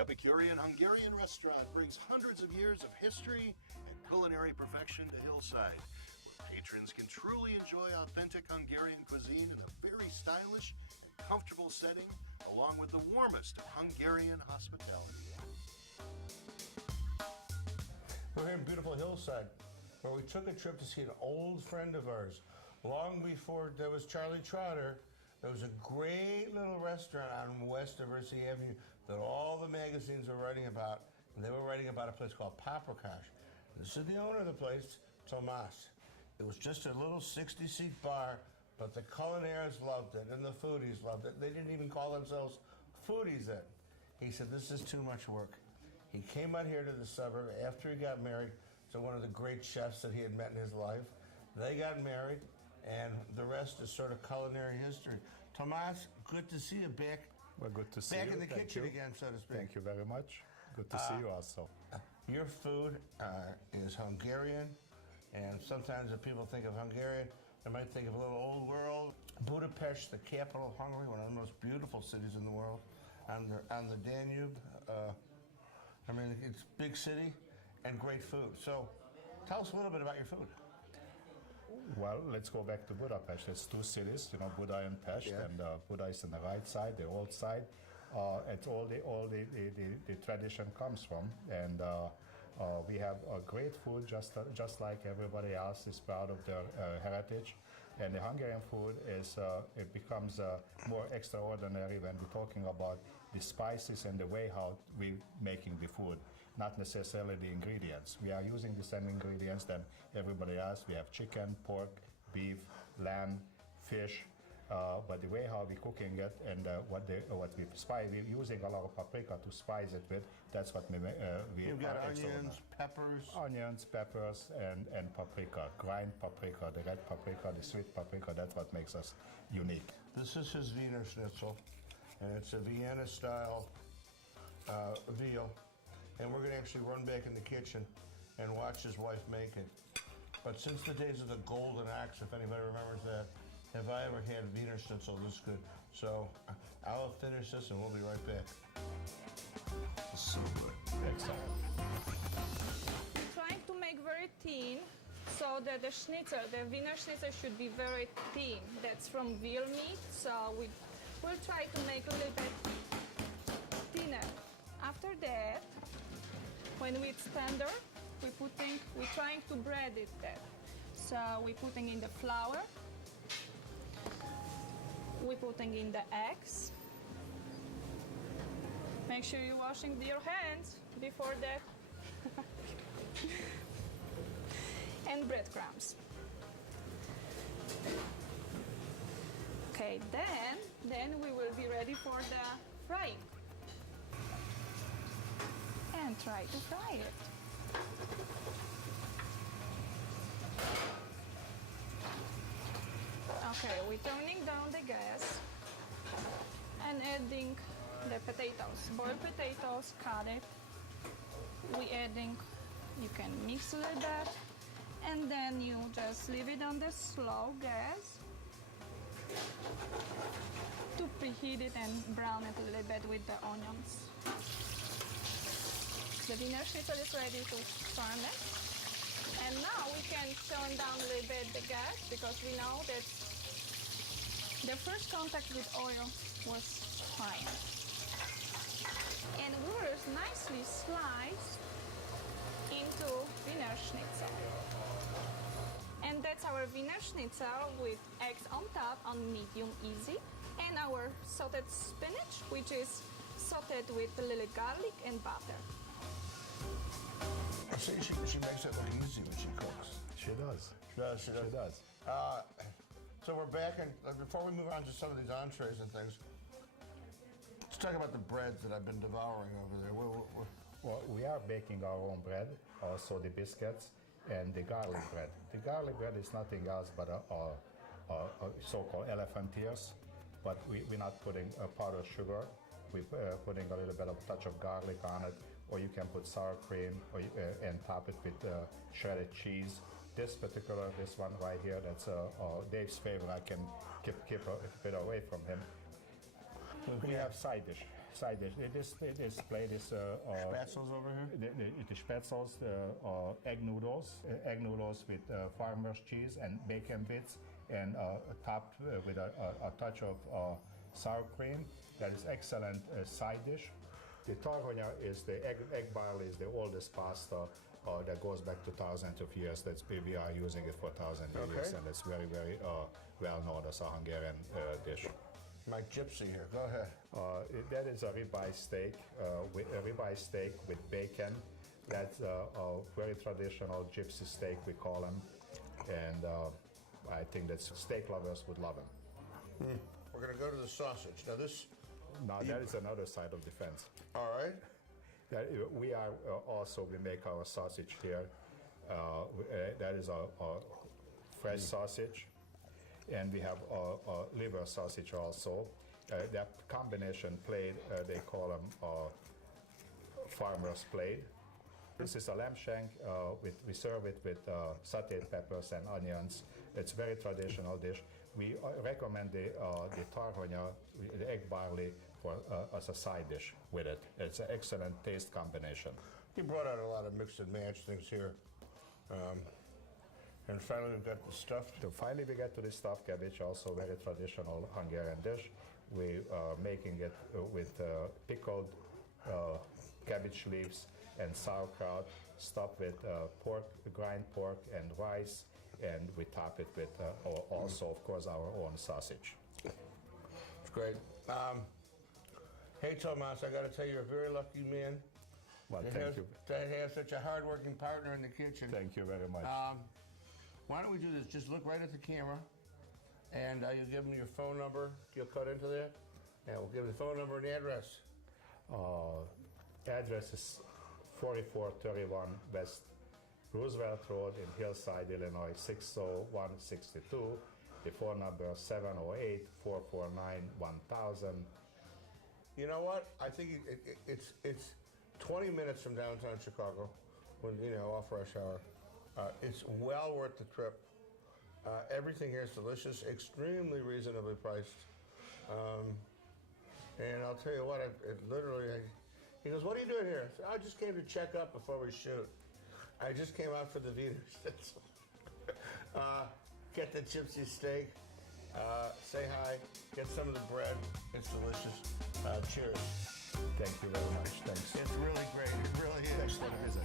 Epicurean Hungarian restaurant brings hundreds of years of history and culinary perfection to Hillside, where patrons can truly enjoy authentic Hungarian cuisine in a very stylish and comfortable setting, along with the warmest of Hungarian hospitality. We're here in beautiful Hillside, where we took a trip to see an old friend of ours. Long before there was Charlie Trotter, there was a great little restaurant on West Diversity Avenue that all the magazines were writing about. And they were writing about a place called Paprikash. This is the owner of the place, Tomas. It was just a little 60-seat bar, but the culinaires loved it and the foodies loved it. They didn't even call themselves foodies then. He said, this is too much work. He came out here to the suburb after he got married to one of the great chefs that he had met in his life. They got married, and the rest is sort of culinary history. Tomas, good to see you back. Well, good to see you. Back in the kitchen again, so to speak. Thank you very much. Good to see you also. Your food is Hungarian, and sometimes if people think of Hungarian, they might think of a little old world. Budapest, the capital of Hungary, one of the most beautiful cities in the world, on the Danube. I mean, it's a big city and great food. So tell us a little bit about your food. Well, let's go back to Budapest. It's two cities, Buda and Pest, Yeah. and Buda is on the right side, the old side. It's all the tradition comes from, and we have great food, just like everybody else is proud of their heritage. And the Hungarian food is it becomes more extraordinary when we're talking about the spices and the way how we're making the food, not necessarily the ingredients. We are using the same ingredients than everybody else. We have chicken, pork, beef, lamb, fish, but the way how we're cooking it and what we spice, we're using a lot of paprika to spice it with. That's what we You've got onions, peppers. Onions, peppers, and paprika. Grind paprika, the red paprika, the sweet paprika. That's what makes us unique. This is his Wiener Schnitzel, and it's a Vienna-style veal. And we're going to actually run back in the kitchen and watch his wife make it. But since the days of the golden axe, if anybody remembers that, have I ever had Wiener Schnitzel this good? So I'll finish this and we'll be right back. It's so good. Excellent. We're trying to make very thin so that the schnitzel, the Wiener Schnitzel should be very thin. That's from veal meat, so we'll try to make a little bit thinner. After that, when it's tender, we're trying to bread it there. So we're putting in the flour. We're putting in the eggs. Make sure you're washing your hands before that. And breadcrumbs. Okay, then we will be ready for the frying. And try to fry it. Okay, we're turning down the gas and adding the potatoes. Boiled potatoes, cut it. We're adding, you can mix a little bit, and then you just leave it on the slow gas to preheat it and brown it a little bit with the onions. The Wiener Schnitzel is ready to turn it. And now we can turn down a little bit the gas because we know that the first contact with oil was fine. And we will nicely slice into Wiener Schnitzel. And that's our Wiener Schnitzel with eggs on top on medium easy. And our sauteed spinach, which is sauteed with a little garlic and butter. She makes it look easy when she cooks. She does. She does. So we're back, and before we move on to some of these entrees and things, let's talk about the breads that I've been devouring over there. Well, we are baking our own bread, also the biscuits and the garlic bread. The garlic bread is nothing else but a so-called elephant ears, but we're not putting powdered sugar. We're putting a little bit of touch of garlic on it, or you can put sour cream and top it with shredded cheese. This one right here, that's Dave's favorite. I can keep it away from him. We have side dish. side dish. They display this. Spatzels over here. The spatzels, egg noodles with farmer's cheese and bacon bits, and topped with a touch of sour cream. That is excellent side dish. The tarhonya is the egg barley is the oldest pasta that goes back to thousands of years. We are using it for thousands of years, and it's very, very well known as a Hungarian dish. My gypsy here. Go ahead. That is a ribeye steak, with bacon. That's a very traditional gypsy steak, we call them, and I think that steak lovers would love them. We're going to go to the sausage. Now that is another side of the fence. All right. We are we make our sausage here. That is a fresh sausage, and we have a liver sausage also. That combination plate, they call them farmer's plate. This is a lamb shank. We serve it with sautéed peppers and onions. It's a very traditional dish. We recommend the tarhonya, the egg barley, as a side dish with it. It's an excellent taste combination. You brought out a lot of mix and match things here. And finally, we've got the stuffed. Finally, we get to the stuffed cabbage, also very traditional Hungarian dish. We are making it with pickled cabbage leaves and sauerkraut, stuffed with grind pork and rice, and we top it with also, of course, our own sausage. It's great. Hey, Tomas, I got to tell you, you're a very lucky man. Well, thank you. To have such a hard-working partner in the kitchen. Thank you very much. Why don't we do this? Just look right at the camera, and you give them your phone number. You'll cut into that, and we'll give the phone number and the address. Address is 4431 West Roosevelt Road in Hillside, Illinois, 60162. The phone number 708-449-1000. You know what? I think it's 20 minutes from downtown Chicago, when off rush hour. It's well worth the trip. Everything here is delicious, extremely reasonably priced. And I'll tell you what, he goes, "What are you doing here?" I said, "I just came to check up before we shoot. I just came out for the Wiener Schnitzel." Get the gypsy steak, say hi, get some of the bread. It's delicious. Cheers. Thank you very much. Thanks. It's really great. It really is. Thanks for the visit.